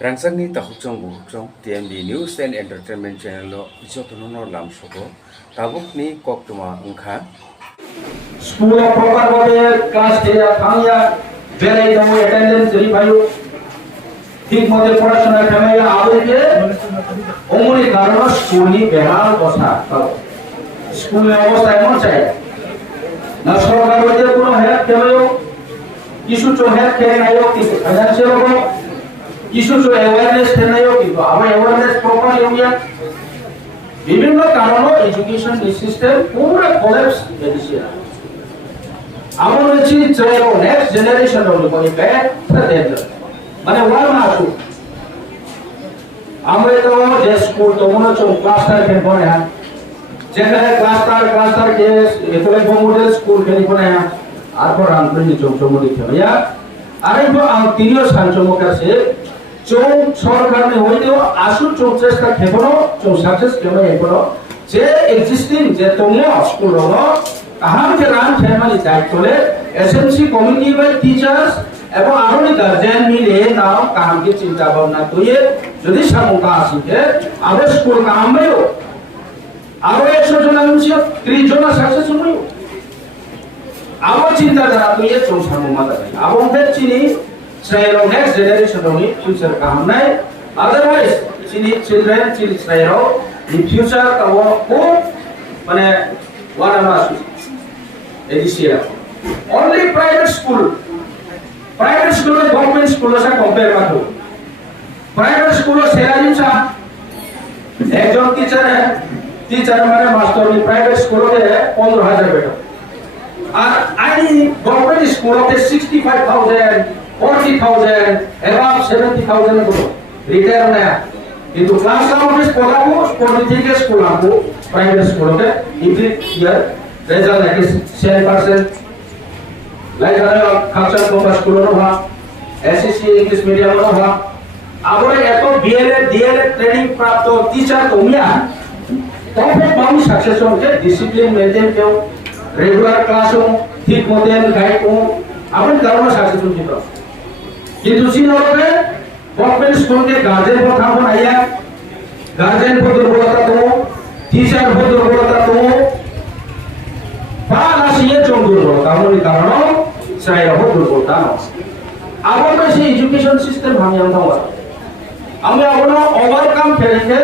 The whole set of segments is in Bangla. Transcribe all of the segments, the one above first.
Rangsangni tahukchong buhukchong TMB News and Entertainment Channel lo jotono lam sobo tabukni koktuma ungkha school of proper bode class te thangya বেলাই দাও অ্যাটেন্ডেন্স রিভাইউ ঠিক মতে পড়াশোনা কামাইয়া আবেগে অমনি কারণ স্কুলই বেহাল কথা স্কুলের অবস্থা এমন চাই না সরকার হইতে কোনো হেল্প কেউ কিছু তো হেল্প করে নাইও কিন্তু ফাইন্যান্সিয়াল হবে কিছু তো অ্যাওয়ারনেস নাইও কিন্তু আমার অ্যাওয়ারনেস প্রপার ইউনিয়া বিভিন্ন কারণে এডুকেশন সিস্টেম পুরো কোলাপস হয়েছে আমার হচ্ছে চলো নেক্সট জেনারেশন হলো বলি ব্যাক দেন মানে ওয়ার মাসু আমরা তো যে স্কুল তো মনে হচ্ছে ক্লাস্টার কেন করে হ্যাঁ যেখানে ক্লাস্টার কে এতলে মডেল স্কুল কেন করে হ্যাঁ আর পর আন্তর্জাতিক চমচম দিতে হইয়া আরে তো তিনিও সাঞ্চমক আছে চৌ সরকার নে হইতেও আসু চেষ্টা খেবনো চৌ সাকসেস কেমন এগুলো যে এক্সিস্টিং যে তোমরা স্কুল হলো আহাম যে রান ফ্যামিলি দায়িত্বলে এসএমসি কমিটি বাই টিচার্স এবং আরোনি গার্জিয়ান মিলে নাও কাহামকে চিন্তা ভাবনা তৈরি যদি সামুকা আসিতে আবার স্কুল কাহামেও আরো 100 জন আমি 30 জন সাকসেস হইও আবার চিন্তা করা তৈরি চৌ সামুমা দাই আবার ফের চিনি Israel next generation only future kahamnai otherwise children Israel in future kawo ko mane wala masu edisia only private school and government school sa compare karo private school salary sa ekjon teacher mane master ni private school e 15000 beta আর আই গভর্নমেন্ট স্কুলতে 65000 40,000 এবং 70,000 গুলো রিটায়ার না কিন্তু ক্লাস অফিস পড়াবো পলিটিক্যাল স্কুল আমু প্রাইভেট স্কুলতে এভরি ইয়ার রেজাল্ট লাগে 7% লাইক কালচার কোর্স স্কুলনো হা এসএসসি ইংলিশ মিডিয়ামনো হা আবার এত বিএলএড ডিএলএড ট্রেনিং প্রাপ্ত টিচার তোমিয়া তবে বাম সাকসেস হতে ডিসিপ্লিন মেইনটেইন কেও রেগুলার ক্লাসও ঠিক মতেন গাইড কো আপন কারণে সাকসেস হতে কিন্তু সিনরে গভর্নমেন্ট স্কুলকে গার্জেন কথা বনাইয়া গার্জেন को दुर्बलता तो टीचर को दुर्बलता तो बालासिए जों दुर्बलता होने कारण साय हो दुर्बलता आबो से एजुकेशन सिस्टम हम यहाँ था हमें अपना ओवरकम करेंगे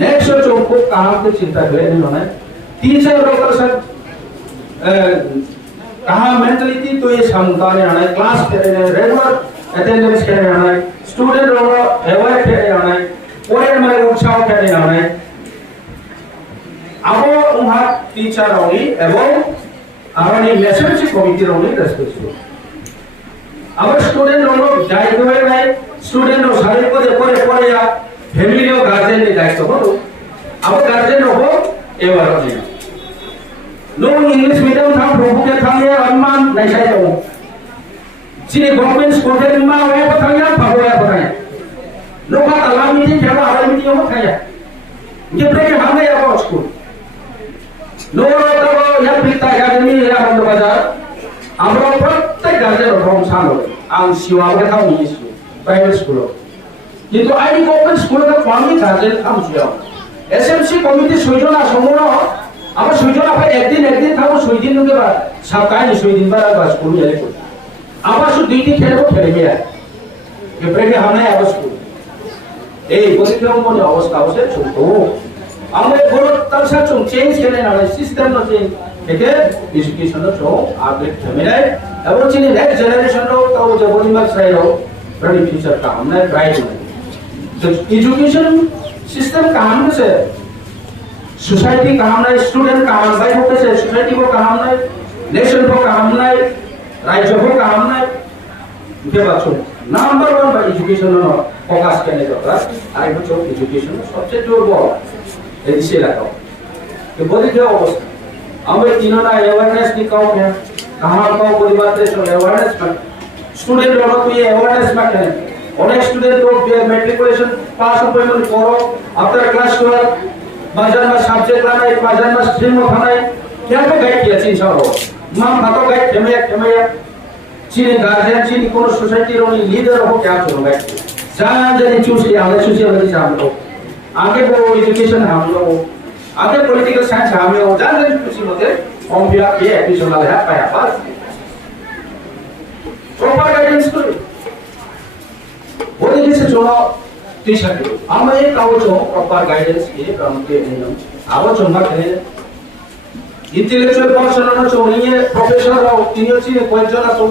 नेक्स्ट जो को काम की चिंता करें नहीं होना टीचर लोग सर कहाँ मेंटलिटी तो ये समझाने आना है क्लास करें रेगुलर अटेंडेंस करें आना है स्टूडेंट लोग अवॉइड करें आना है और हमारे उत्साह करें आना है अब वहाँ टीचर होंगी एवं हमारी मैसेज कमिटी होंगी रेस्पेक्ट अब स्टूडेंट लोग दायित्व है नहीं स्टूडेंट लोग सारे को देखो या फैमिली और गार्जियन ने दायित्व हो अब गार्जियन लोग एवर होंगे लोग इंग्लिश मीडियम था प्रभु के थाने अम्मान नहीं चाहिए तो सिर्फ गवर्नमेंट स्कूल के माँ वो बताया भगवान बताया लोग का तालाब मीटिंग क्या बात है मीटिंग वो खाया ये ब्रेक हम नहीं आवा स्कूल लोग तो या पिता या जमी या हम तो बाजार हम लोग प्रत्येक गार्जियन और हम सालो आं शिवा के था उन्हीं स्कूल प्राइवेट स्कूल ये तो आई गवर्नमेंट स्कूल का फार्मिंग गार्जियन हम शिवा एसएमसी कमिटी सोचो ना समूह আমার সুইজন আপনি একদিন থাকো সুইদিন নুকে বা সপ্তাহে সুইদিন বার বা স্কুল যাই করি আবার শুধু দুই দিন খেলবো খেলে গিয়ে এপ্রিলে হামনায় আবার স্কুল এই পরিক্রম মনে অবস্থা অবশ্যই ছোট আমরা বড় তার সাথে চেঞ্জ করে না সিস্টেম না চেঞ্জ থেকে এডুকেশন তো আপডেট হবে না এবং চিনি নেক্সট জেনারেশন रो তো যে বলিমার চাইও বড় ফিউচার का हमने राइट तो एजुकेशन सिस्टम काम से सोसाइटी काम नहीं स्टूडेंट काम नहीं होते से सोसाइटी को काम नहीं नेशन को काम नहीं राज्य को काम नहीं के बच्चों number 1 bye education no focus करने का प्लस आई बच्चों एजुकेशन सबसे जोर बो एदिसे लगाओ तो बोली क्या अवस्था हमें तीनों ना अवेयरनेस दिखाओ क्या कहां को कोई बात है तो अवेयरनेस पर स्टूडेंट लोगों को ये अवेयरनेस में करें अनेक स्टूडेंट लोग मैट्रिकुलेशन पास होने में करो आफ्टर क्लास 12 बाजार में सब्जेक्ट लाना है बाजार में स्ट्रीम उठाना है क्या तो गाइड किया चीज हो मां भातो गाइड केमया चीनी गार्जियन चीनी कोनो सोसाइटी रो लीडर हो क्या चलो गाइड जहाँ जहाँ चूज किया हमने सोशियोलॉजी हम लोग आगे वो एजुकेशन हम लोग आगे पॉलिटिकल साइंस हम लोग जहाँ जहाँ चूज होते हम भी आप ये एडमिशन वाले हैं पाया बस प्रॉपर गाइडेंस करो वो देखिए से चुनाव टीचर हम एक काउ चो प्रॉपर गाइडेंस ये काम के नहीं आवाज चुनना करें इंटेलेक्चुअल पर्सन ना चो ये प्रोफेसर और तीनों चीज़ कोई जो ना चो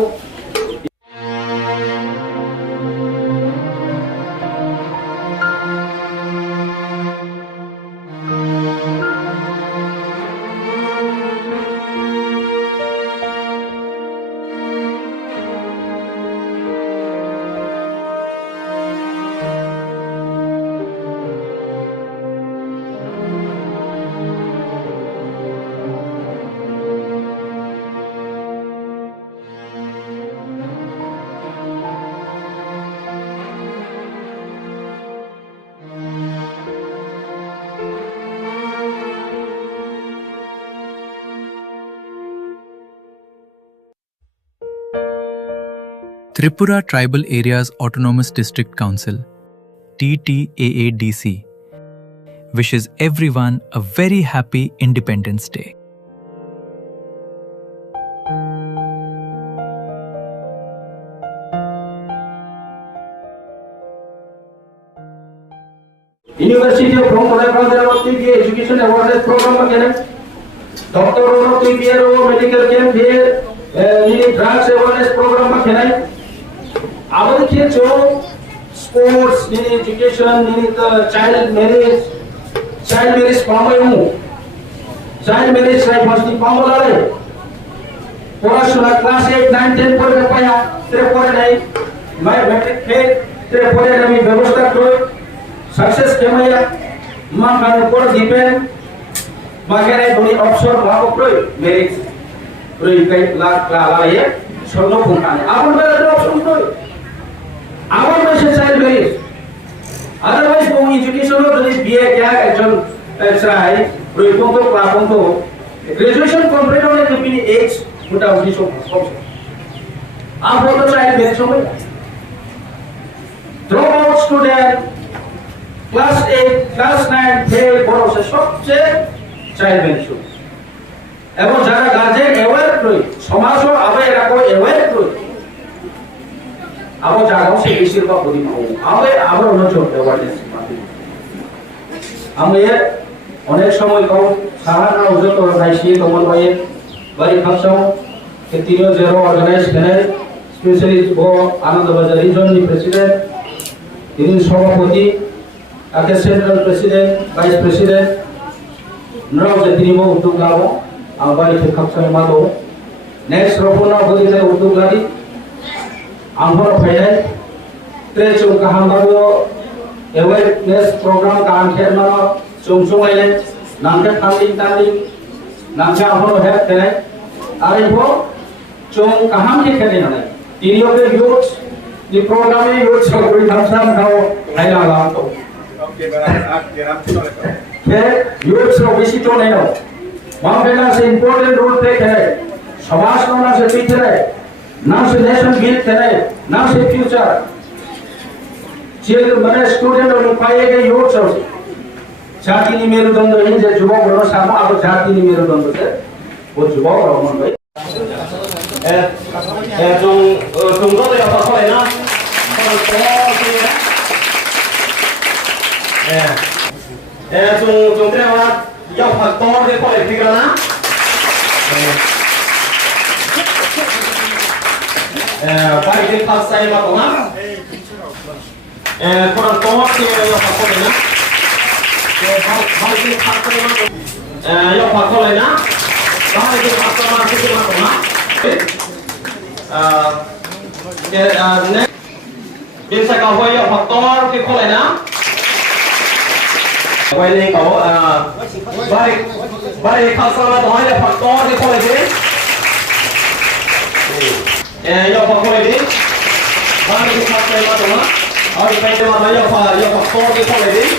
Tripura Tribal Areas Autonomous District Council, TTAADC, wishes everyone a very happy Independence Day. University of Rome TPA Education Awareness Program again. Doctor Rono TPA Medical Camp here. Drugs Awareness Program again. Our kids sports, education, child marriage pamoy child marriage right masti pamoy porashuna class 8 9 10 pore paya tere pore nai mai matric fail tere pore nami ব্যবস্থা koi success kemaya ma kan por depend magere boni option bhabo koi marriage koi kai la ye sono phungane amon bela option koi আমার বয়সে চাইল্ড ম্যারেজ আদারওয়াইজ কোন এডুকেশনও যদি বিয়ে क्या একজন চাই প্রয়োজনত প্রাপন্ত গ্রাজুয়েশন কমপ্লিট হলে তুমি এজ মোটামুটি সব আমরা তো চাইল্ড ম্যারেজ সময় drop out student class 8 class 9 fail বড় সে সবচেয়ে চাইল্ড ম্যারেজ এবং যারা গার্জেন অ্যাওয়্যার করি সমাজও আবে রাখো অ্যাওয়্যার করি আবো জাগাও সে বেশিরভাগ বলি মাও আবার অন্যজন অ্যাওয়ারনেস আমি অনেক সময় কও সাহারা উজত রাইসি কমল ভাই বাড়ি ফাংশন के तीनों जेरो ऑर्गेनाइज करे स्पेशली वो आनंद बाजार रीजन प्रेसिडेंट तीन सभापति आके सेंट्रल प्रेसिडेंट वाइस प्रेसिडेंट नराव जे तीन वो उद्योग लाओ आबाई के खपसा मातो नेक्स्ट रोपना बोली ले उद्योग लारी आंभर फाइनल त्रेचो कहांबायो अवेयरनेस प्रोग्राम काम खेलना चुंचुंगाइले नामके ताली नामके आंभर है करे आरे वो चुंग कहां के खेले ना तीनों के यूथ ये प्रोग्राम में यूथ सब कोई धमसाम खाओ हाइला ला तो ओके आप के नाम से फिर यूथ सब बेसी तो नहीं हो वहां पे ना से इंपॉर्टेंट रोल प्ले करे समाज को ना से टीचर है ना से नेशन बिल्ड करे ना से फ्यूचर चिल्ड्रन माने स्टूडेंट और पाएगा यूथ सब जाति नि मेरुदण्ड इन जे जुवक बनो सामो अब जाति नि मेरुदण्ड से वो जुवक और मन भाई chúng có điều có phải nó còn có kia chúng theo dọc phật to thì có thể kia đó phải đi phật say mà cũng á còn to thì dọc phật có này nữa phải đi phật say mà dọc phật có này nữa phải đi phật say mà cũng á bên sai cầu quay hoặc to cái con này nè quay lên cầu bay bay khao sao mà nói là hoặc to cái con này điយកផកខ្លួននេះបានគេខាត់ទៅមកទៅមកហើយបែរទៅមកយកផកទៅគេផងនេះ